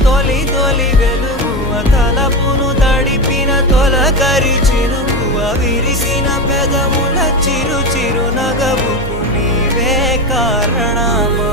తొలి తొలి వెలుగువ తలపును తడిపిన తొలకరి చినుకువ విరిసిన పెదముల చిరు చిరు నగవుకు నీవే కారణమా